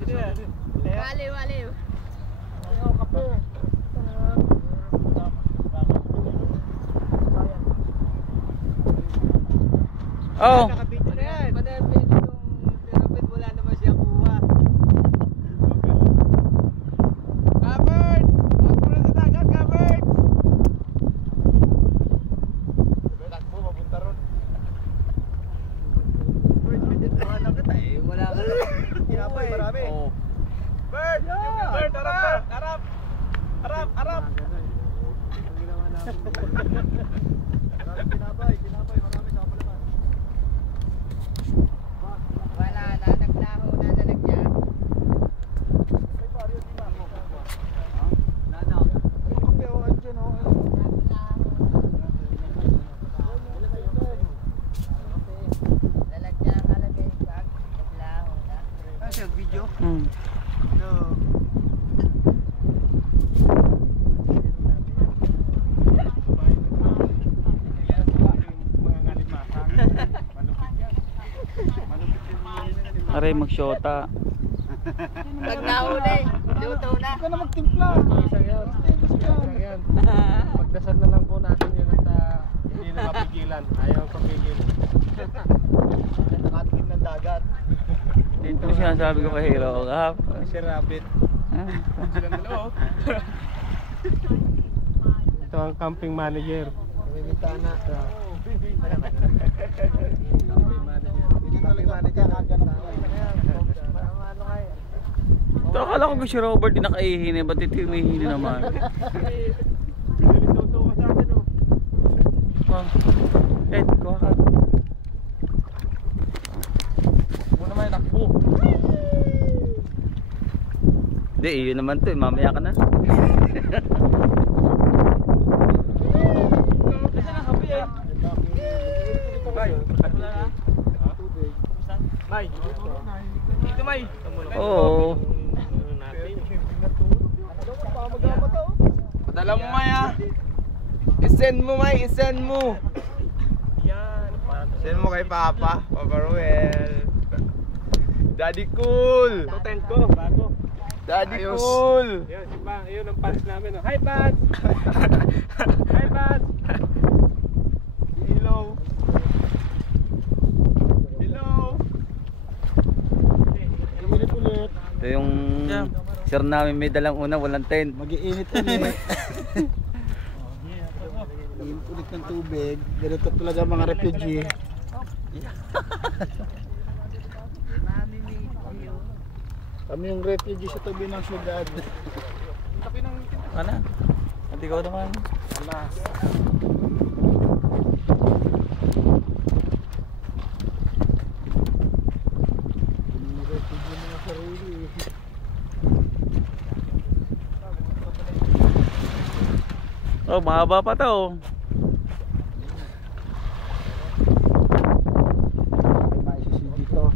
Waliw, waliw. Oh. Nakabidyo na yan. Madami yung pyramid, wala naman siya kuha. Covered! Covered sa dagat, covered! Takbo, mapunta ron. Bird, pinituhan na kita eh. Wala ka na. Kinapay, marami. Bird! Bird, harap! Harap! Harap! Harap! Kinapay, kinapay, marami sa kapalaman. Wala na, naglaho na lalagyan. Lalagyan ka lang yung bag, naglaho na. Ano siya, video? No. Aray magsyota. Pag nahuli, luto na. Huwag ka na magtimpla. Isang yan. Isang yan. Pagdasal na lang po natin yun at hindi na mapigilan. Ayaw pagigil. Nakatikim ng dagat. Dito sinasabi ko kay Hero. Si Rabbit. Silang dalawa. Ito ang camping manager. Bibitana. Camping manager. Camping manager. Pero akala ko si Robert din nakahihini. Ba't ito humihini naman? Nilisuso ka sa akin oh. Ed, kuha ka. Muna may takbo. Hindi, yun naman to. Mamaya ka na. Kasi nakabi eh. Bay. Bay. Dito May. Oo. Padala mo May ha. I-send mo May, i-send mo. Yan. Send mo kay Papa. Papa Ruel. Daddy cool. Ito tent ko, bago. Daddy cool. Yun, si Pa. Yun ang pants namin. Hi Pants. Hi Pants. Hello. Hello. Ulit. Ito yung sir namin may dalang una, walang tent. Mag-iinit ulit. Iinit ulit ng tubig. Ganito talaga mga refugee. Kami yung refugee sa tabi ng syudad. Ano? Hindi ko naman. Alas. Yung refugee mga sarili. Oh, mahaba pa to. Maisisi dito.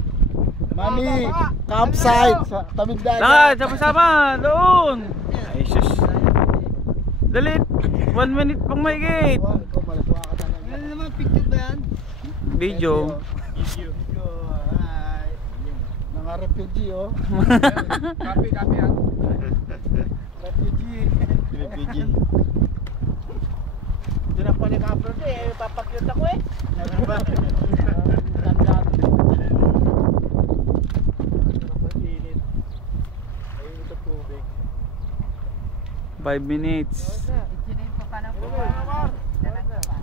Mami, campsite sa tabing dagat. Lakad, sama-sama, doon. Ay, sus. Dalit, 1 minute pang may gate. Ikaw, malaswa ka talaga. Ano naman picture ba yan? Video. Video. Hi. Mga refugee oh. Copy yan. Refugee. Refugee. Doon ako ni Kapro eh, papakyut ako eh. Init. Ayun ito tubig. 5 minutes. Itinay pa ka na po. Dalag pa.